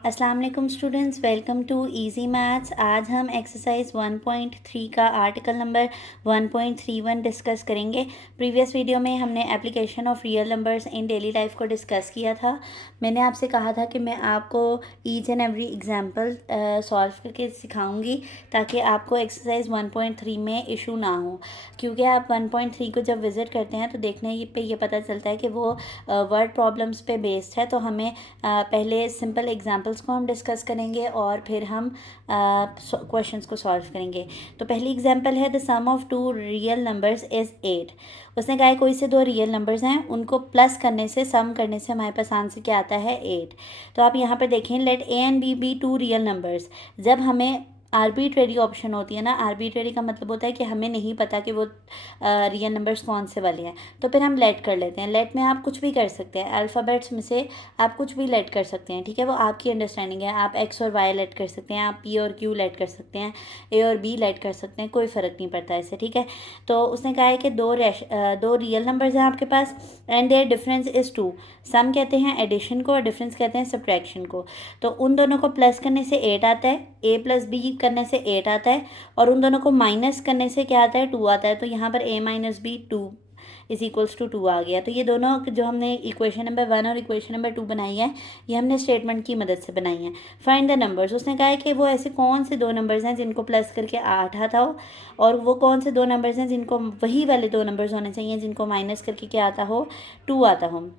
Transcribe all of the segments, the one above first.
अस्सलाम वालेकुम students, welcome to easy maths. आज हम एक्सरसाइज 1.3 का आर्टिकल नंबर 1.31 डिस्कस करेंगे। प्रीवियस वीडियो में हमने application of real numbers in daily life को डिस्कस किया था। मैंने आपसे कहा था कि मैं आपको each and every example solve करके सिखाऊंगी ताकि आपको एक्सरसाइज 1.3 में इशू ना हो, क्योंकि आप 1.3 को जब विज़िट करते हैं तो देखने पे ये पता चलता है कि वो वर्ड प्रॉब्लम्स पे बेस्ड है। तो हमें पहले सिंपल एग्जांपल्स को हम डिस्कस करेंगे और फिर हम क्वेश्चंस को सॉल्व करेंगे। तो पहली एग्जांपल है, the sum of two real numbers is 8। उसने कहा है कोई से दो रियल नंबर्स हैं, उनको प्लस करने से, सम करने से हमारे पास आंसर क्या आता है, 8। तो आप यहाँ पर देखें, let a and b be two real numbers. जब हमें आर्बिट्रेरी ऑप्शन होती है ना, आर्बिट्रेरी का मतलब होता है कि हमें नहीं पता कि वो रियल नंबर्स कौन से वाले हैं, तो फिर हम लेट कर लेते हैं। लेट में आप कुछ भी कर सकते हैं, अल्फ़ाबेट्स में से आप कुछ भी लेट कर सकते हैं, ठीक है, वो आपकी अंडरस्टैंडिंग है। आप एक्स और वाई लेट कर सकते हैं, आप पी और क्यू लेट कर सकते हैं, ए और बी लेट कर सकते हैं, कोई फ़र्क नहीं पड़ता इससे, ठीक है। तो उसने कहा है कि दो रियल नंबर्स हैं आपके पास एंड देयर डिफरेंस इज़ 2। सम कहते हैं एडिशन को और डिफरेंस कहते हैं सब्ट्रैक्शन को। तो उन दोनों को प्लस करने से 8 आता है, ए प्लस बी करने से 8 आता है, और उन दोनों को माइनस करने से क्या आता है, 2 आता है। तो यहाँ पर a minus b 2 is equals to 2 आ गया। तो ये दोनों जो हमने इक्वेशन नंबर 1 और इक्वेशन नंबर 2 बनाई है, ये हमने स्टेटमेंट की मदद से बनाई है। Find the numbers. उसने कहा है कि वो ऐसे कौन से दो नंबर्स हैं जिनको प्लस करके 8 आता हो, और वो कौन से दो नंबर्स हैं जिनको, वही वाले दो नंबर्स होने चाहिए जिनको माइनस करके क्या आता हो, 2 आता हो।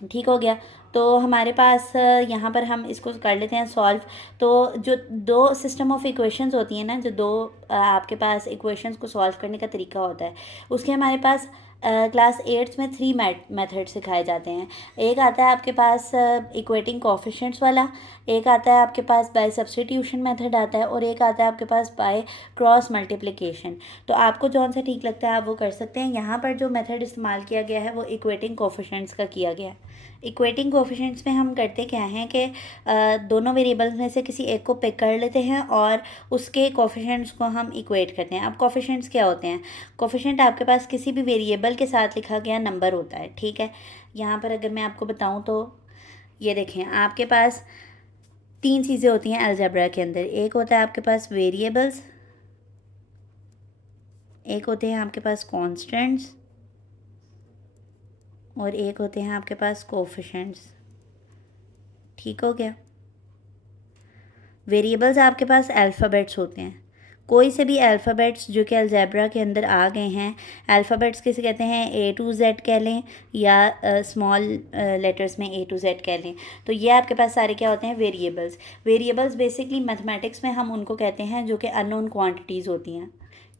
ठीक हो गया। तो हमारे पास यहाँ पर हम इसको कर लेते हैं सॉल्व। तो जो दो सिस्टम ऑफ इक्वेशंस होती हैं ना, जो दो आपके पास इक्वेशंस को सॉल्व करने का तरीका होता है, उसके हमारे पास क्लास 8 में 3 मेथड सिखाए जाते हैं। एक आता है आपके पास इक्वेटिंग कोफिशिएंट्स वाला, एक आता है आपके पास बाय सब्स्टिट्यूशन मेथड आता है, और एक आता है आपके पास बाय क्रॉस मल्टीप्लिकेशन। तो आपको जौन सा ठीक लगता है आप वो कर सकते हैं। यहाँ पर जो मेथड इस्तेमाल किया गया है वो इक्वेटिंग कोफिशिएंट्स का किया गया है। इक्वेटिंग कोफिशिएंट्स में हम करते क्या हैं कि दोनों वेरिएबल्स में से किसी एक को पिक कर लेते हैं और उसके कोफिशिएंट्स को हम इक्वेट करते हैं। अब कोफिशिएंट्स क्या होते हैं? कोफिशिएंट आपके पास किसी भी वेरिएबल के साथ लिखा गया नंबर होता है, ठीक है। यहाँ पर अगर मैं आपको बताऊँ तो ये देखें, आपके पास 3 चीज़ें होती हैं अलजेब्रा के अंदर। एक होता है आपके पास वेरिएबल्स, एक होते हैं आपके पास कॉन्स्टेंट्स, और एक होते हैं आपके पास कोफिशिएंट्स। ठीक हो गया। वेरिएबल्स आपके पास अल्फ़ाबेट्स होते हैं, कोई से भी अल्फ़ाबेट्स जो कि अलजेब्रा के अंदर आ गए हैं। अल्फ़ाबेट्स किसे कहते हैं? ए टू जेड कह लें, या स्मॉल लेटर्स में ए टू जेड कह लें। तो ये आपके पास सारे क्या होते हैं? वेरिएबल्स। वेरिएबल्स बेसिकली मैथमेटिक्स में हम उनको कहते हैं जो कि अननोन क्वांटिटीज़ होती हैं।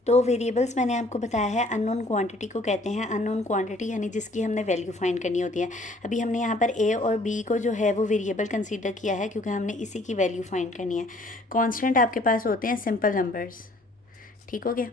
तो वेरिएबल्स मैंने आपको बताया है अननोन क्वांटिटी को कहते हैं। अननोन क्वांटिटी यानी जिसकी हमने वैल्यू फाइंड करनी होती है। अभी हमने यहाँ पर ए और बी को जो है वो वेरिएबल कंसीडर किया है क्योंकि हमने इसी की वैल्यू फाइंड करनी है। कांस्टेंट आपके पास होते हैं सिंपल नंबर्स। ठीक हो गया।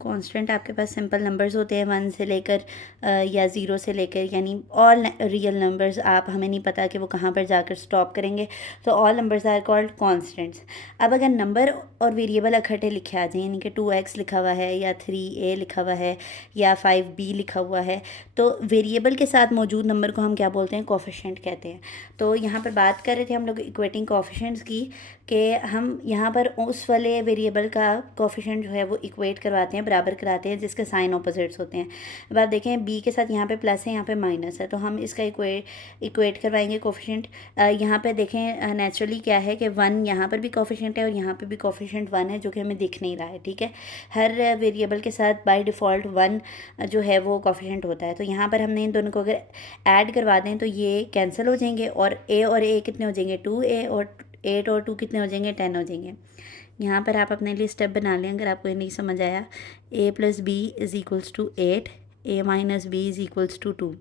कांस्टेंट आपके पास सिंपल नंबर्स होते हैं 1 से लेकर या 0 से लेकर, यानी ऑल रियल नंबर्स। आप, हमें नहीं पता कि वो कहाँ पर जाकर स्टॉप करेंगे, तो all numbers are called constants. अब अगर नंबर और वेरिएबल इकट्ठे लिखे आ जाए, यानी कि 2x लिखा हुआ है या 3a लिखा हुआ है या 5b लिखा हुआ है, तो वेरिएबल के साथ मौजूद नंबर को हम क्या बोलते हैं? कोफिशिएंट कहते हैं। तो यहाँ पर बात कर रहे थे हम लोग इक्वेटिंग कोफिशिएंट्स की, कि हम यहाँ पर उस वाले वेरिएबल का कोफिशिएंट जो है वो इक्वेट करवाते हैं, बराबर कराते हैं, जिसके साइन ऑपोजिट्स होते हैं। अब आप देखें, बी के साथ यहाँ पे प्लस है, यहाँ पे माइनस है, तो हम इसका इक्वेट करवाएंगे कोफिशिएंट। यहाँ पे देखें नेचुरली क्या है कि 1 यहाँ पर भी कोफिशिएंट है और यहाँ पे भी कोफिशिएंट 1 है, जो कि हमें दिख नहीं रहा है, ठीक है। हर वेरिएबल के साथ बाय डिफ़ॉल्ट 1 जो है वो कोफिशिएंट होता है। तो यहाँ पर हमने इन दोनों को अगर ऐड करवा दें तो ये कैंसिल हो जाएंगे, और ए कितने हो जाएंगे? 2a, और 8 और 2 कितने हो जाएंगे? 10 हो जाएंगे। यहाँ पर आप अपने लिए स्टेप बना लें अगर आपको ये नहीं समझ आया। a plus b is equals to 8, a minus b is equals to 2।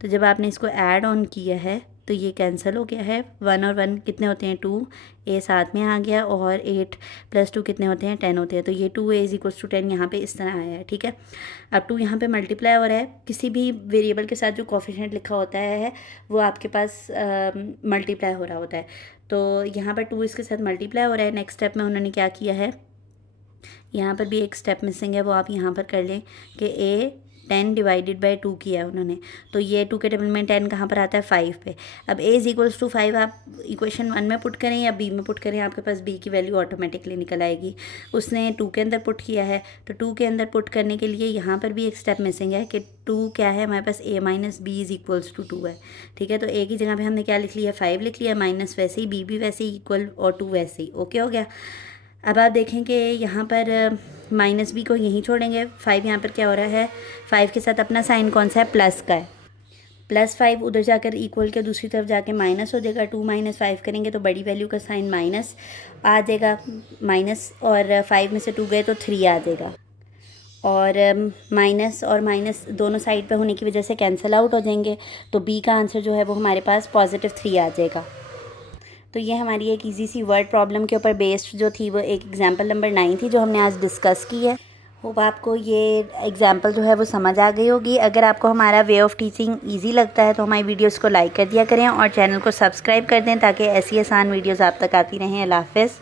तो जब आपने इसको ऐड ऑन किया है तो ये कैंसिल हो गया है। 1 और 1 कितने होते हैं? 2। a साथ में आ गया, और 8 प्लस 2 कितने होते हैं? 10 होते हैं। तो ये 2a इज़ इक्वल्स टू 10 यहाँ पे इस तरह आया है, ठीक है। अब 2 यहाँ पे मल्टीप्लाई हो रहा है, किसी भी वेरिएबल के साथ जो कोफिशिएंट लिखा होता है वो आपके पास मल्टीप्लाई हो रहा होता है। तो यहाँ पर 2 इसके साथ मल्टीप्लाई हो रहा है। नेक्स्ट स्टेप में उन्होंने क्या किया है, यहाँ पर भी एक स्टेप मिसिंग है, वो आप यहाँ पर कर लें कि a 10 डिवाइडेड बाई 2 किया है उन्होंने, तो ये 2 के टेबल में 10 कहाँ पर आता है 5 पे। अब a इज इक्वल्स टू 5 आप इक्वेशन 1 में पुट करें या b में पुट करें, आपके पास b की वैल्यू ऑटोमेटिकली निकल आएगी। उसने 2 के अंदर पुट किया है, तो 2 के अंदर पुट करने के लिए यहाँ पर भी एक स्टेप मिसिंग है कि 2 क्या है हमारे पास a minus b is equals to 2 है, ठीक है। तो a की जगह पे हमने क्या लिख लिया 5 लिख लिया, माइनस वैसे ही b भी वैसे ही इक्वल और 2 वैसे ही, ओके हो गया। अब आप देखें कि यहाँ पर माइनस बी को यहीं छोड़ेंगे, 5 यहाँ पर क्या हो रहा है 5 के साथ अपना साइन कौन सा है प्लस का है, +5 उधर जाकर इक्वल के दूसरी तरफ जाके माइनस हो जाएगा, 2 माइनस 5 करेंगे तो बड़ी वैल्यू का साइन माइनस आ जाएगा, माइनस और 5 में से 2 गए तो 3 आ जाएगा, और माइनस और माइनस दोनों साइड पे होने की वजह से कैंसिल आउट हो जाएंगे, तो बी का आंसर जो है वो हमारे पास +3 आ जाएगा। तो ये हमारी एक इजी सी वर्ड प्रॉब्लम के ऊपर बेस्ड जो थी वो एक एग्जांपल नंबर 9 थी जो हमने आज डिस्कस की है। होप आपको ये एग्जांपल जो है वो समझ आ गई होगी। अगर आपको हमारा वे ऑफ टीचिंग इजी लगता है तो हमारी वीडियोस को लाइक कर दिया करें और चैनल को सब्सक्राइब कर दें ताकि ऐसी आसान वीडियोस आप तक आती रहें। अल्लाह हाफ़िज़।